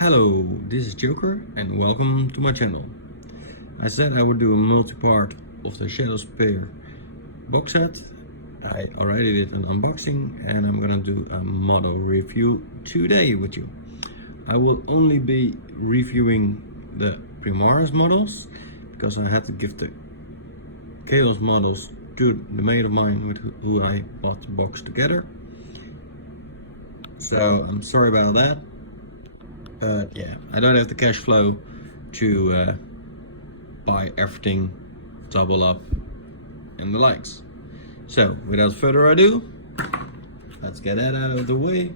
Hello, this is Joker and welcome to my channel. I said I would do a multi-part of the Shadowspear box set. I already did an unboxing and I'm gonna do a model review today with you. I will only be reviewing the Primaris models because I had to give the Chaos models to the mate of mine with who I bought the box together. So I'm sorry about that. But yeah, I don't have the cash flow to buy everything, double up, and the likes. So without further ado, let's get that out of the way.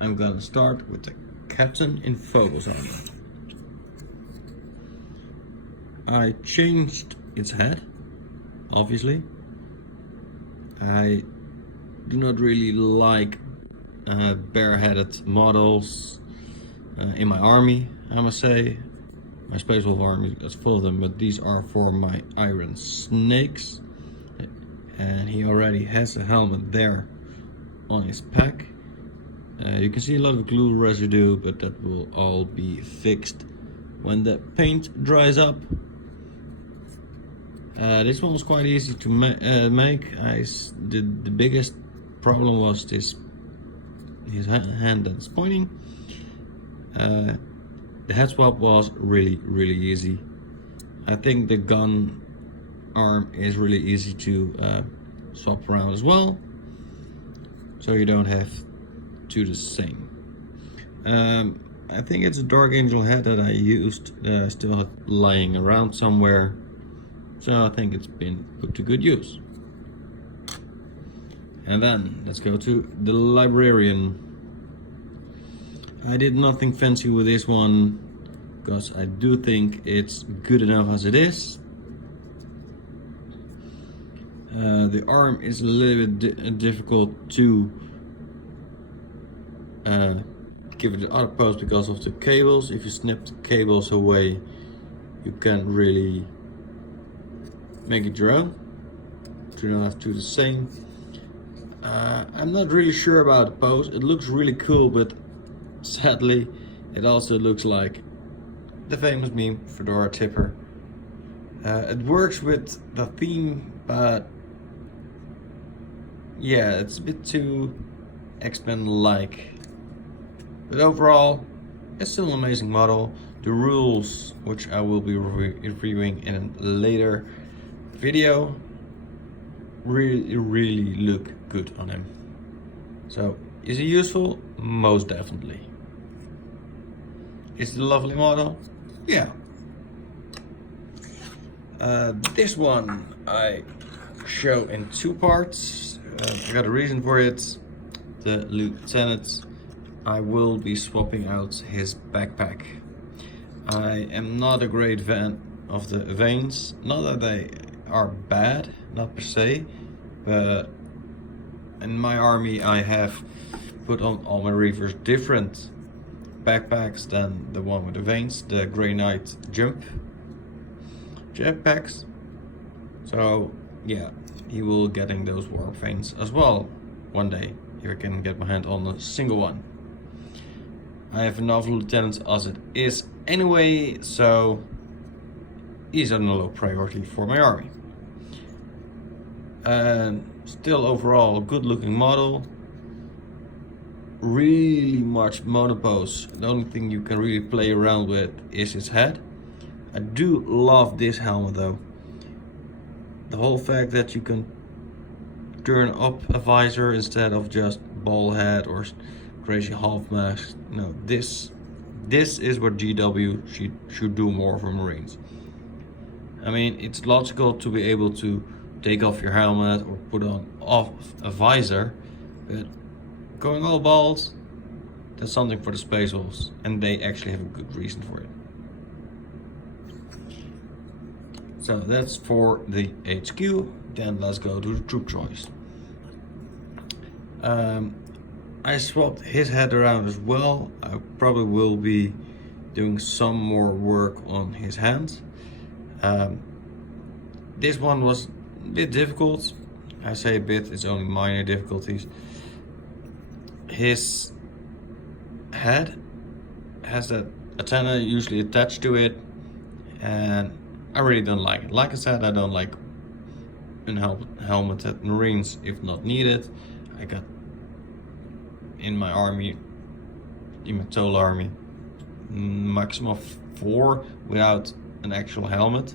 I'm gonna start with the Captain in Focus armor. I changed its head, obviously. I do not really like bare-headed models in my army, I must say. My Space Wolf army is full of them, but these are for my Iron Snakes. And he already has a helmet there on his pack. You can see a lot of glue residue, but that will all be fixed when the paint dries up. This one was quite easy to make. The biggest problem was his hand that's pointing. The head swap was really easy. I think the gun arm is really easy to swap around as well, so you don't have to do the same. I think it's a Dark Angel head that I used, still lying around somewhere, so I think it's been put to good use. And then let's go to the Librarian. I did nothing fancy with this one because I do think it's good enough as it is. The arm is a little bit difficult to give it the other pose because of the cables. If you snip the cables away, you can't really make it your own. You don't have to do the same. I'm not really sure about the pose. It looks really cool, but sadly, it also looks like the famous meme Fedora Tipper. It works with the theme, but yeah, it's a bit too X-Men-like. But overall, it's still an amazing model. The rules, which I will be reviewing in a later video, really look good on him. So, is he useful? Most definitely. Is it a lovely model? Yeah. This one I show in two parts. I got a reason for it. The Lieutenant, I will be swapping out his backpack. I am not a great fan of the veins. Not that they are bad, not per se, but in my army I have put on all my Reavers different backpacks than the one with the veins, the Grey Knight jetpacks. So yeah, he will getting those warp veins as well one day if I can get my hand on a single one. I have enough lieutenants as it is anyway, so he's on a low priority for my army. And still overall a good looking model. Really much monopose. The only thing you can really play around with is his head. I do love this helmet though. The whole fact that you can turn up a visor instead of just ball head or crazy half mask. No, this is what GW should do more for Marines. I mean, it's logical to be able to take off your helmet or put on a visor, but going all bald, that's something for the Space Wolves, and they actually have a good reason for it. So that's for the HQ. Then let's go to the troop choice. I swapped his head around as well. I probably will be doing some more work on his hands. This one was a bit difficult. I say a bit, it's only minor difficulties. His head has that antenna usually attached to it, and I really don't like it. Like I said, I don't like helmeted Marines if not needed. I got in my army, in my total army, maximum of 4 without an actual helmet,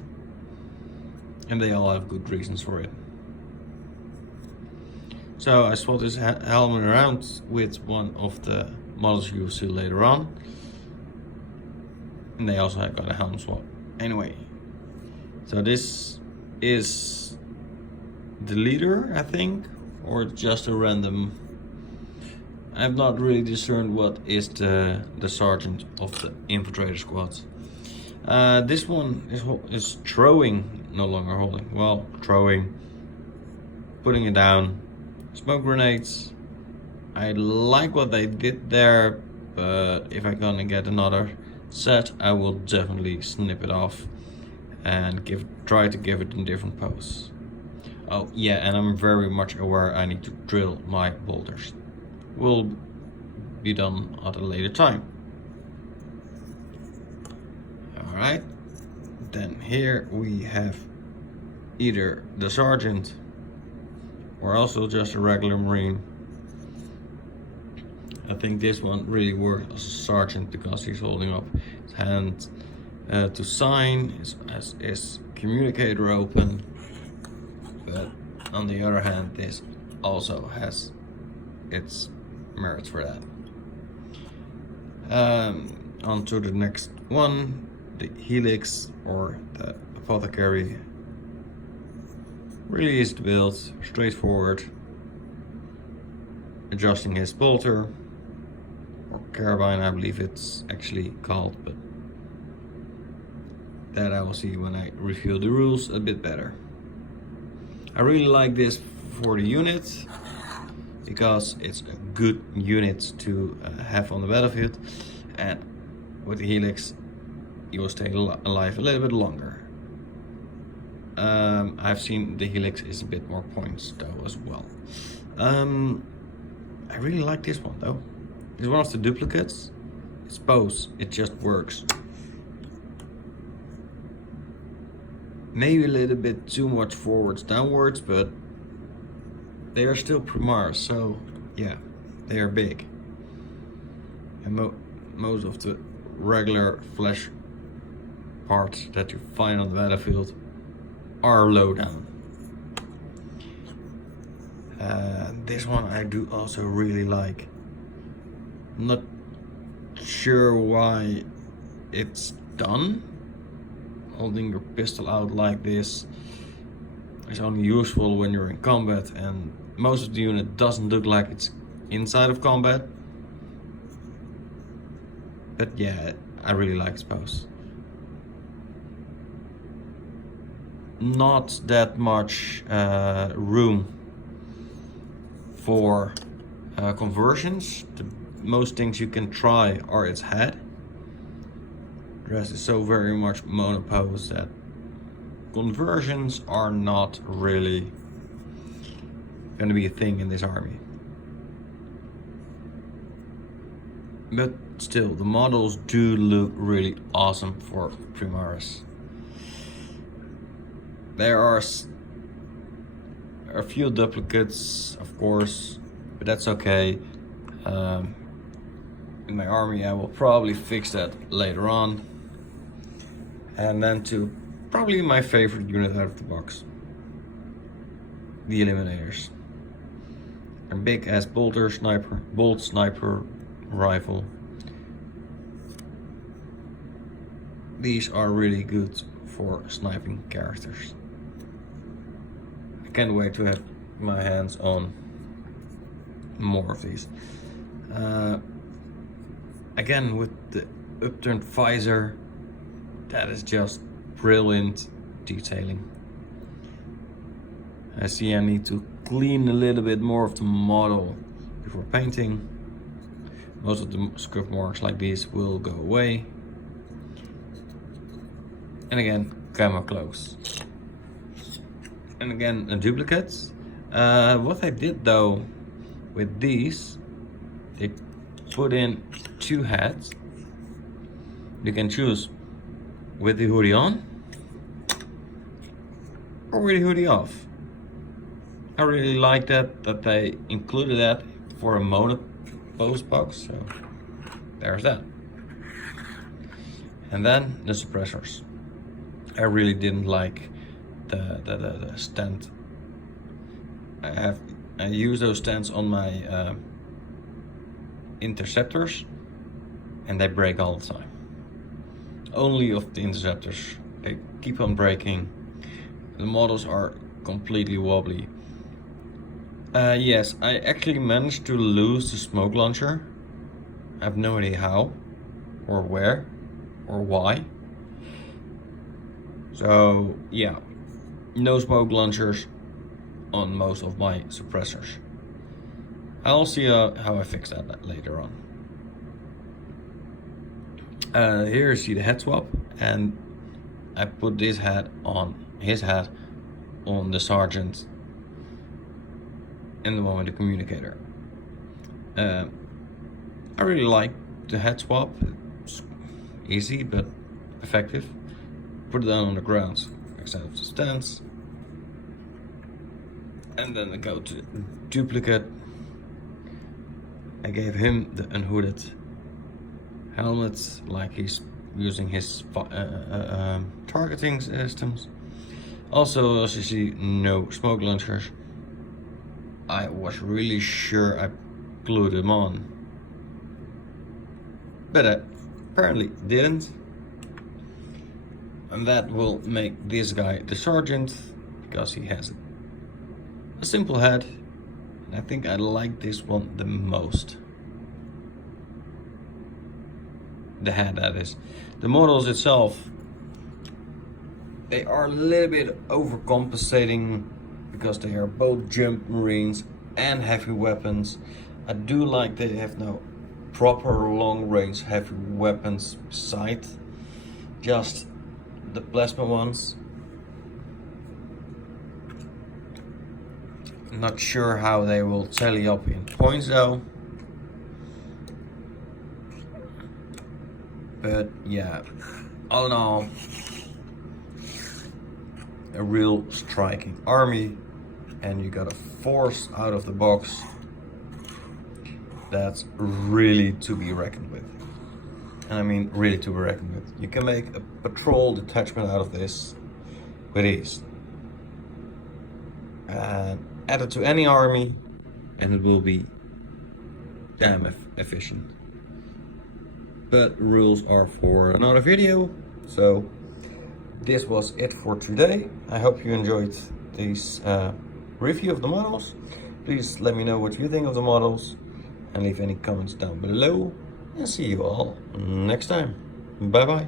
and they all have good reasons for it. So I swapped this helmet around with one of the models you will see later on, and they also got a helmet swap. Anyway, so this is the leader, I think, or just a random. I've not really discerned what is the sergeant of the infiltrator squad. This one is throwing, no longer holding. Well, throwing, putting it down, smoke grenades. I like what they did there, but if I'm gonna get another set, I will definitely snip it off and try to give it in different pose. Oh yeah, and I'm very much aware I need to drill my bolters. Will be done at a later time. Alright, then here we have either the sergeant or also just a regular Marine. I think this one really works as a sergeant because he's holding up his hand to sign, his communicator open, but on the other hand this also has its merits for that. On to the next one, the Helix or the Apothecary. Really easy to build, straightforward. Adjusting his bolter, or carabine I believe it's actually called, but that I will see when I review the rules a bit better. I really like this for the unit, because it's a good unit to have on the battlefield, and with the Helix you will stay alive a little bit longer. I've seen the Helix is a bit more points though as well. I really like this one though. It's one of the duplicates. It's pose, it just works. Maybe a little bit too much forwards downwards, but they are still Primaris, so yeah, they are big. And most of the regular flesh parts that you find on the battlefield are low down. This one I do also really like. I'm not sure why it's done. Holding your pistol out like this is only useful when you're in combat, and most of the unit doesn't look like it's inside of combat. But yeah, I really like this pose. Not that much room for conversions. The most things you can try are its head. The rest is so very much monopose that conversions are not really going to be a thing in this army. But still, the models do look really awesome for Primaris. There are a few duplicates, of course, but that's okay. In my army I will probably fix that later on. And then to probably my favorite unit out of the box, the Eliminators. A big ass bolt sniper rifle. These are really good for sniping characters. I can't wait to have my hands on more of these. Again, with the upturned visor, that is just brilliant detailing. I see I need to clean a little bit more of the model before painting. Most of the scuff marks like these will go away. And again, camo close. And again, a duplicate. What I did though with these, they put in 2 heads You can choose with the hoodie on or with the hoodie off. I really like that they included that for a mono pose box, so there's that. And then the suppressors. I really didn't like the stand. I use those stands on my interceptors, and they break all the time. Only of the interceptors, they keep on breaking. The models are completely wobbly. Yes, I actually managed to lose the smoke launcher. I have no idea how, or where, or why. So yeah, no smoke launchers on most of my suppressors. I'll see how I fix that later on. Here you see the head swap, and I put this head on his head on the sergeant and the one with the communicator. I really like the head swap. It's easy but effective. Put it down on the ground, except of the stance, and then I go to duplicate. I gave him the unhooded helmet, like he's using his targeting systems. Also, as you see, no smoke launchers. I was really sure I glued them on, but I apparently didn't. And that will make this guy the sergeant, because he has a simple head. And I think I like this one the most. The head, that is. The models itself, they are a little bit overcompensating because they are both jump marines and heavy weapons. I do like they have no proper long range heavy weapons beside just the plasma ones. Not sure how they will tally up in points though. But yeah, all in all, a real striking army, and you got a force out of the box that's really to be reckoned with. And I mean really to be reckoned with. You can make a patrol detachment out of this with ease. And add it to any army and it will be damn efficient. But rules are for another video. So this was it for today. I hope you enjoyed this review of the models. Please let me know what you think of the models and leave any comments down below. And see you all next time. Bye bye.